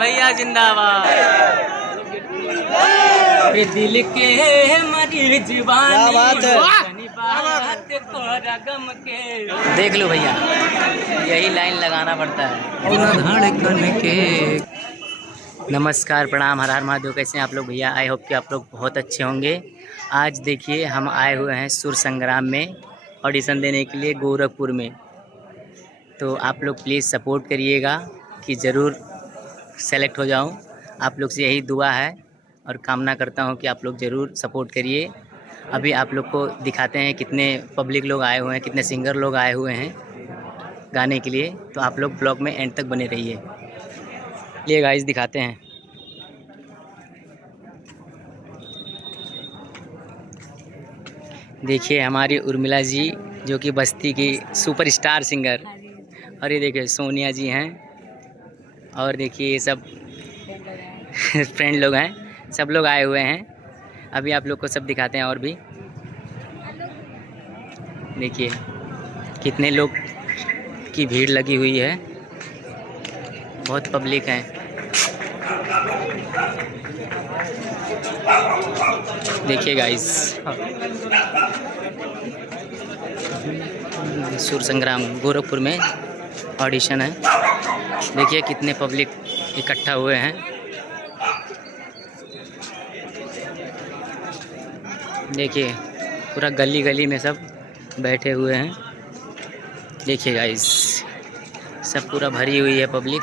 भैया जिंदाबाद। दिल के मरीज गम के। देख लो भैया, यही लाइन लगाना पड़ता है। धड़कन के। नमस्कार, प्रणाम, हर हर महादेव। कैसे हैं आप लोग भैया? आई होप कि आप लोग बहुत अच्छे होंगे। आज देखिए हम आए हुए हैं सुर संग्राम में ऑडिशन देने के लिए गोरखपुर में। तो आप लोग प्लीज़ सपोर्ट करिएगा कि ज़रूर सेलेक्ट हो जाऊं। आप लोग से यही दुआ है और कामना करता हूं कि आप लोग ज़रूर सपोर्ट करिए। अभी आप लोग को दिखाते हैं कितने पब्लिक लोग आए हुए हैं, कितने सिंगर लोग आए हुए हैं गाने के लिए। तो आप लोग ब्लॉग में एंड तक बने रहिए। ये गाइस दिखाते हैं। देखिए हमारी उर्मिला जी जो कि बस्ती की सुपरस्टार सिंगर, और ये देखिए सोनिया जी हैं, और देखिए ये सब फ्रेंड लोग हैं, सब लोग आए हुए हैं। अभी आप लोग को सब दिखाते हैं। और भी देखिए कितने लोग की भीड़ लगी हुई है, बहुत पब्लिक है। देखिए गाइस, सुर संग्राम गोरखपुर में ऑडिशन है। देखिए कितने पब्लिक इकट्ठा हुए हैं। देखिए पूरा गली गली में सब बैठे हुए हैं। देखिए गाइस, सब पूरा भरी हुई है पब्लिक।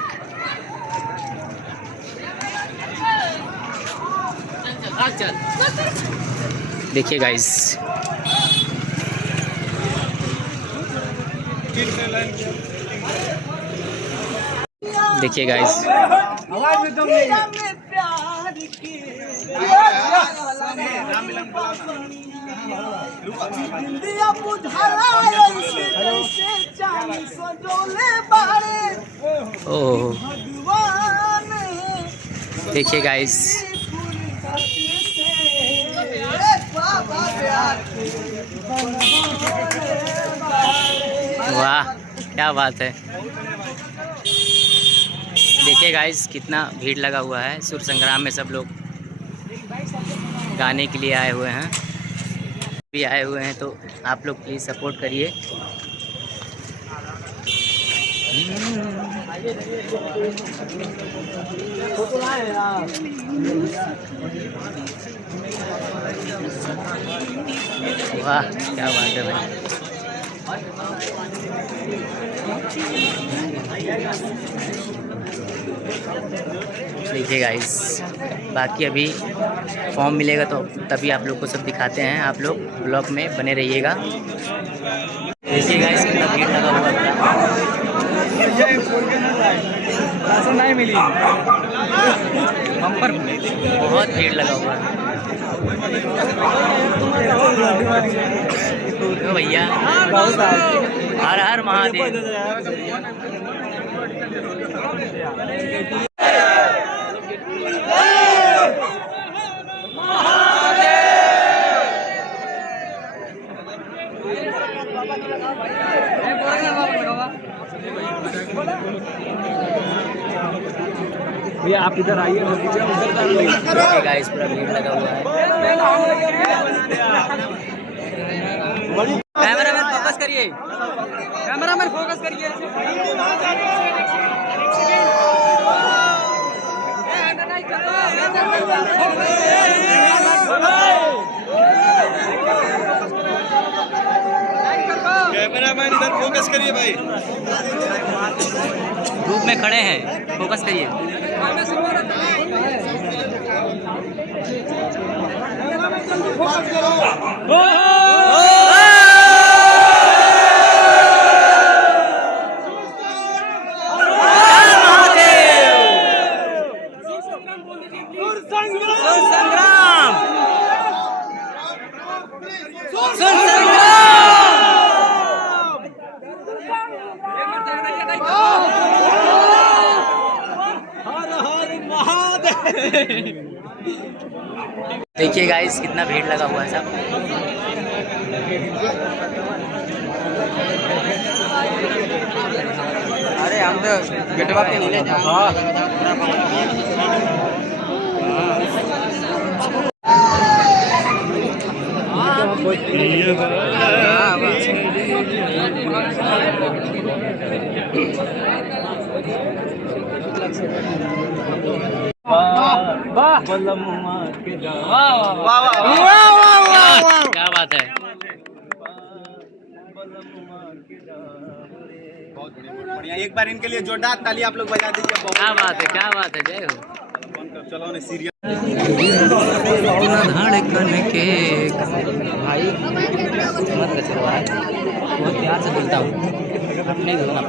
देखिए गाइस, देखिए गाइस, ओह देखिए गाइस, वाह क्या बात है। देखिए गाइस कितना भीड़ लगा हुआ है। सुर संग्राम में सब लोग गाने के लिए आए हुए हैं, भी आए हुए हैं। तो आप लोग प्लीज़ सपोर्ट करिए। वाह क्या बात है भाई। देखिए गाइस, बाकी अभी फॉर्म मिलेगा तो तभी आप लोग को सब दिखाते हैं। आप लोग ब्लॉग में बने रहिएगा। देखिए गाइस कितना भीड़ लगा हुआ था। नहीं मिली, बम्पर बहुत भीड़ लगा हुआ है। तो भैया हर हर महादेव। भैया आप इधर आइए, उधर गाइस पूरा भीड़ लगा हुआ है। कैमरामैन फोकस करिए, कैमरामैन फोकस करिए। कैमरामैन इधर फोकस करिए भाई, ग्रुप में खड़े हैं, फोकस करिए। देखिए गाइस कितना भीड़ लगा हुआ है सब। अरे हम तो गेटवा पे नहीं ले जा। क्या बात है। बढ़िया, एक बार इनके लिए जोरदार ताली आप लोग बजा दीजिए। क्या बात है, क्या बात है, जय हो। चलो ने सीरियस धड़कन के भाई मत कचरवा, बहुत प्यार से बोलता हूँ, अपने धोना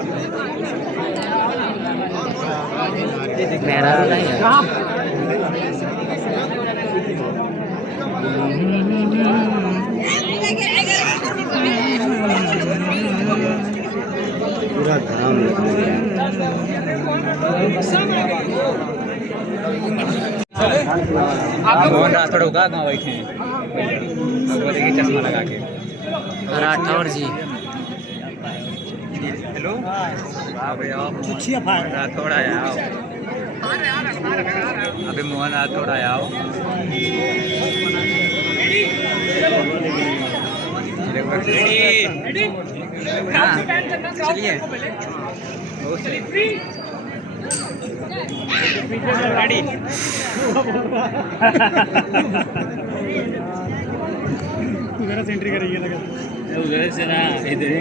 मेरा नहीं है। पूरा धाम मोहन राठौड़ होगा कहाँ बैठे हैं, बोलेगी चश्मा लगा के। राठौड़ जी हेलो राठौड़ आया आओ, अभी मोहन राठौड़ आया आओ। चलिए रेडी। उधर से एंट्री करेंगे लगा, उधर से ना इधर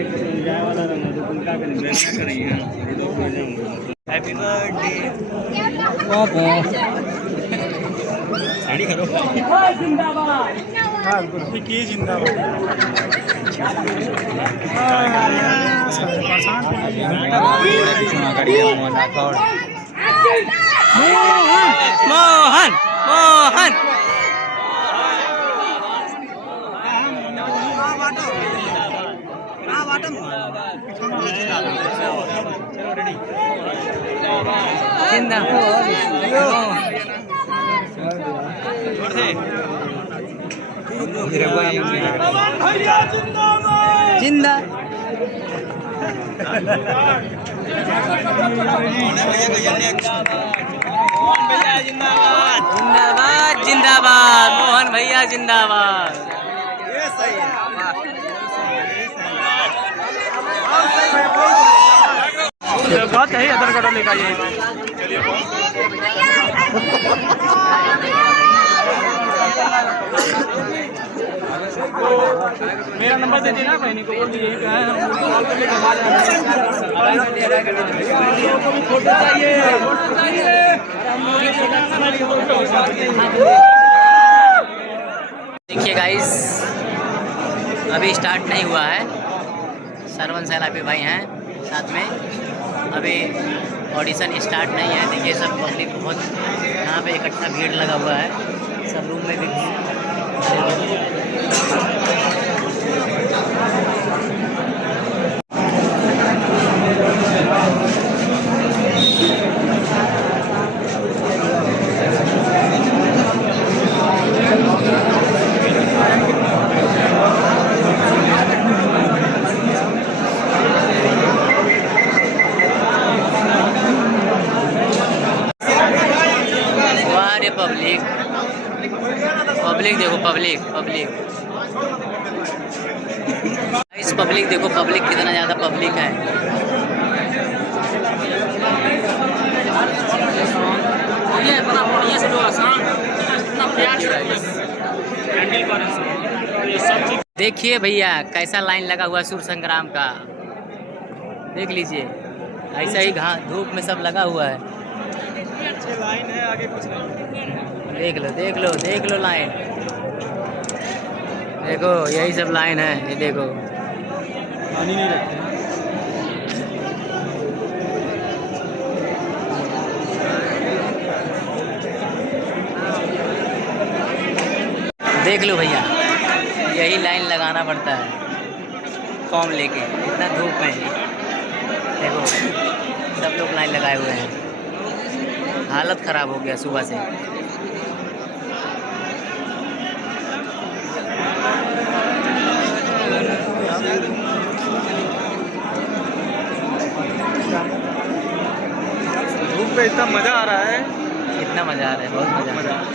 जाए वाला ना, तो उनका भी नहीं करेंगे। हैप्पी बर्थडे पापा, रेडी करो। जिंदाबाद, हां की जिंदाबाद। मोहन मोहन जिंदा जिंदाबाद जिंदाबाद, मोहन भैया जिंदाबाद। ये सही है। बात है आधार कार्ड लेकर आइए। मेरा नंबर दे देना, बहनी को बोल दीजिए फोटो चाहिए। देखिए गाइस, अभी स्टार्ट नहीं हुआ है, सरवन सैलापी भाई हैं साथ में, अभी ऑडिशन स्टार्ट नहीं है। देखिए सब पब्लिक बहुत यहाँ पे इकट्ठा भीड़ लगा हुआ है, सब रूम में भी भीड़। पब्लिक पब्लिक देखो, पब्लिक पब्लिक इस पब्लिक देखो, पब्लिक कितना ज़्यादा पब्लिक है। देखिए भैया कैसा लाइन लगा हुआ सुर संग्राम का, देख लीजिए, ऐसा ही धूप में सब लगा हुआ है। लाइन है आगे कुछ नहीं। देख लो देख लो देख लो लाइन, देखो यही सब लाइन है, ये देखो। पानी नहीं रखते। देख लो भैया, यही लाइन लगाना पड़ता है फॉर्म लेके, इतना धूप में। देखो सब लोग लाइन लगाए हुए हैं, हालत ख़राब हो गया सुबह से। धूप पे इतना मज़ा आ रहा है, इतना मज़ा आ रहा है, बहुत मज़ा आ रहा है।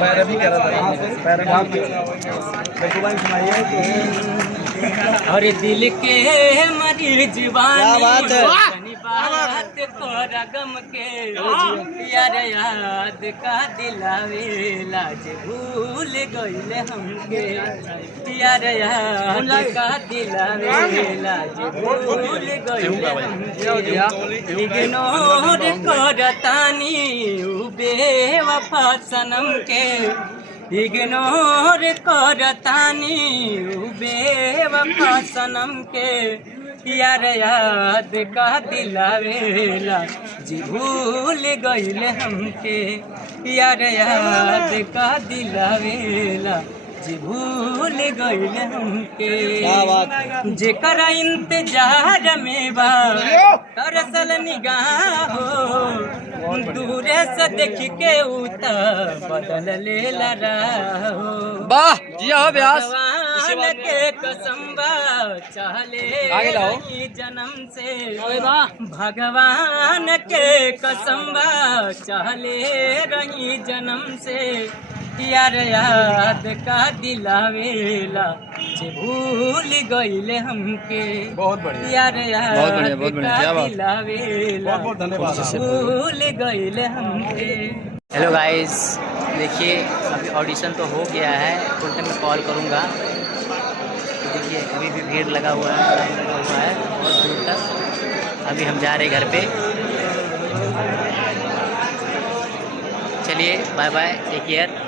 पैरवी कह रहा था, और दिल के मरीज बानी बात तोरा गम के यार याद का दिलावे लाज भूल गईले हमके यार याद का दिलावे लाज भूल गईले इग्नोर करतानी उ बेवफा सनम के इग्नोर करतानी उ बेवफा सनम के यार याद का दिलावेला जी भूल गईले हमके यार याद का दिलावेला जी भूल गईले हमके जेकर इंतजार में बा तरसल निगाह हो दूरे से देख के उता बदल ले राहो वाह जिया हो व्यास भगवान के कसम बा चाहले जन्म से भगवान के कसम बा चाहले रही जन्म से यार याद का दिलावेला जे भूल गईले हमके बहुत बढ़िया यार याद बहुत बढ़िया का क्या बात दिलावेला बहुत धन्यवाद भूल गईले हमके। हेलो गाइस, देखिए अभी ऑडिशन तो हो गया है, थोड़ी देर में कॉल करूँगा। देखिए अभी भी भीड़ लगा हुआ है, लाइन लगा हुआ है बहुत दूर तक। अभी हम जा रहे घर पे। चलिए बाय बाय, टेक केयर।